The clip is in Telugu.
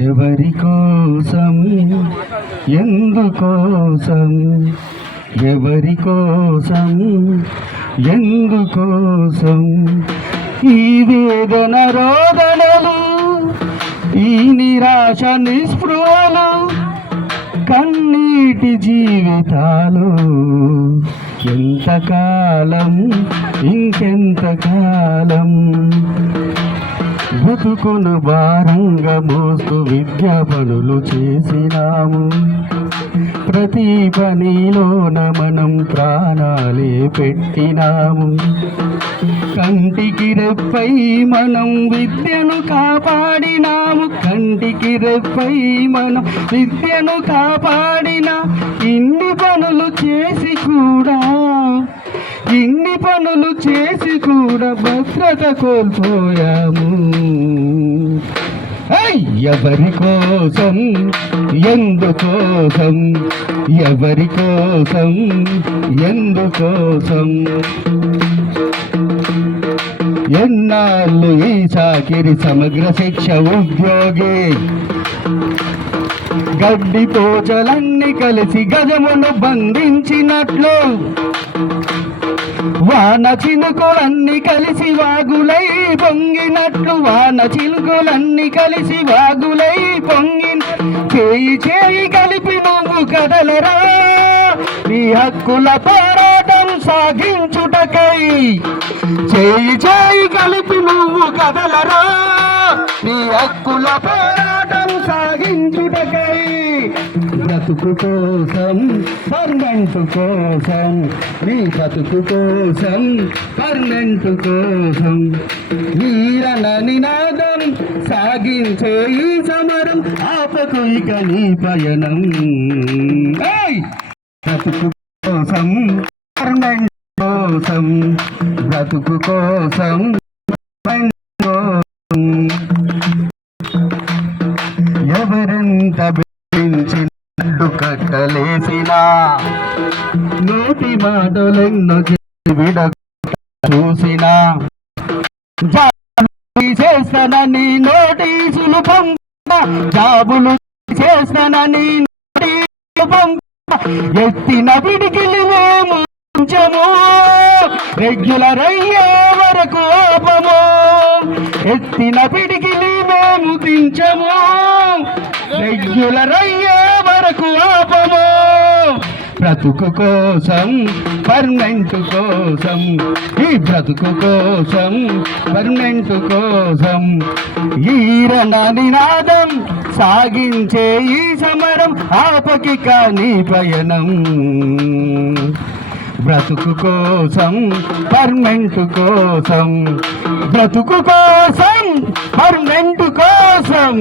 ఎవరి కోసం ఎందుకోసం ఎవరి కోసం ఎందుకోసం ఈ వేదన రోదనలు ఈ నిరాశ నిస్పృహలు కన్నీటి జీవితాలు. ఎంతకాలం ఇంకెంతకాలం? బతుకును భారంగా మోస్తూ విద్యా పనులు చేసినాము. ప్రతి పనిలోన మనం ప్రాణాలే పెట్టినాము. కంటికి రెప్పై మనం విద్యను కాపాడినాము. కంటికి రెప్పై మనం విద్యను కాపాడిన ఇన్ని పనులు చేసి కూడా ఇన్ని పనులు చేసి కూడా భద్రత కోల్పోయాము. ఎవరి కోసం ఎందుకోసం ఎవరి కోసం ఎందుకోసం? ఎన్నాళ్ళు ఈ చాకిరి సమగ్ర శిక్ష ఉద్యోగి? గడ్డి పోచలన్నీ కలిసి గజమును బంధించినట్లు. వాన చిలుకులన్నీ కలిసి వాగులై పొంగినట్లు వాన చినుకులన్నీ కలిసి వాగులై పొంగిన చేయి చేయి కలిపి నువ్వు కదలరా. నీ హక్కుల పోరాటం సాగించుటకై చేయి చేయి కలిపి నువ్వు కదలరా. నీ హక్కుల పోరాటం బతుకు కోసం పర్మెంట్ కోసం నీ బతుకు కోసం పర్మెంట్ కోసం వీరన నినాదం సాగించే ఈ సమరం ఆపకు ఇక నీ పయనం. బతుకు కోసం పర్మెంట్ కోసం బ్రతుకు కోసం permanent కోసం ఎవరెంత బెదిరించినట్టు కట్టలేసినా నోటి మాటలెన్నో విడ చూసినా చేస్తానని నోటీసులు పంప జాబులు చేస్తానని నోటీసులు పంప ఎత్తిన పిడికిలి మేము ఉంచము. రెగ్యులర్ అయ్యే వరకు ఆపము. ఎత్తిన పిడికిలి మేము దించము. రెగ్యులర్ అయ్యే వరకు ఆపము బ్రతుకు కోసం పర్మనెంట్ కోసం ఈ బ్రతుకు కోసం పర్మనెంట్ కోసం. ఈరణ నినాదం సాగించే ఈ సమరం ఆపకి కానీ పయనం. బ్రతుకు కోసం పర్మనెంట్ కోసం. బ్రతుకు కోసం పర్మనెంట్ కోసం.